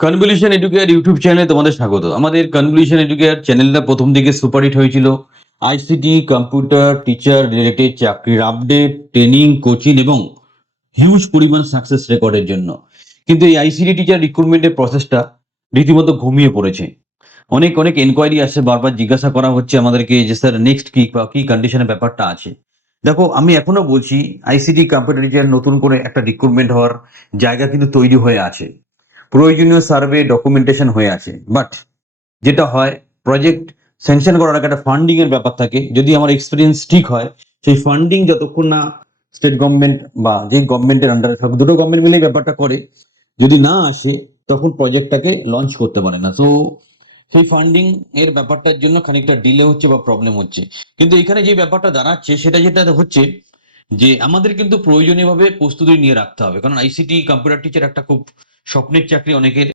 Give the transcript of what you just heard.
Convolution educare YouTube চ্যানেলে তোমাদের স্বাগত। আমাদের কনভলিউশন এডুকেয়ার চ্যানেলটা প্রথম দিকে সুপারহিট হয়েছিল আইসিটি, কম্পিউটার, টিচার রিলেটেড চাকরির আপডেট, ট্রেনিং, কোচিং এবং হিউজ পরিমাণ সাকসেস রেকর্ডের জন্য। কিন্তু এই আইসিটি টিচার রিক্রুটমেন্টের প্রসেসটা রীতিমতো ঘুমিয়ে পড়েছে। অনেক অনেক এনকোয়ারি আসছে, বারবার জিজ্ঞাসা করা হচ্ছে আমাদেরকে যে স্যার নেক্সট কি বা কি কন্ডিশনের ব্যাপারটা আছে। দেখো, আমি এখনো বলছি আইসিটি কম্পিউটার টিচার নতুন করে একটা রিক্রুটমেন্ট হওয়ার জায়গা কিন্তু তৈরি হয়ে আছে, প্রয়োজনীয় সার্ভে ডকুমেন্টেশন হয়ে আছে। বাট যেটা হয়, প্রজেক্ট স্যাংশন করার আগে একটা ফান্ডিং এর ব্যাপার থাকে। যদি আমার এক্সপিরিয়েন্স ঠিক হয়, সেই ফান্ডিং যতক্ষণ না স্টেট গভর্নমেন্ট বা যেই গভর্নমেন্টের আন্ডারে থাকুক, দুটো গভর্নমেন্ট মিলেই ব্যাপারটা করে, যদি না আসে তখন প্রজেক্টটাকে লঞ্চ করতে পারে না। তো সেই ফান্ডিং এর ব্যাপারটার জন্য খানিকটা ডিলে হচ্ছে বা প্রবলেম হচ্ছে। কিন্তু এখানে যে ব্যাপারটা দাঁড়াচ্ছে সেটা যেটা হচ্ছে যে আমাদের কিন্তু প্রয়োজনীয়ভাবে প্রস্তুতি নিয়ে রাখতে হবে, কারণ আইসিটি কম্পিউটার টিচার একটা খুব স্বপ্নের চাকরি অনেকের।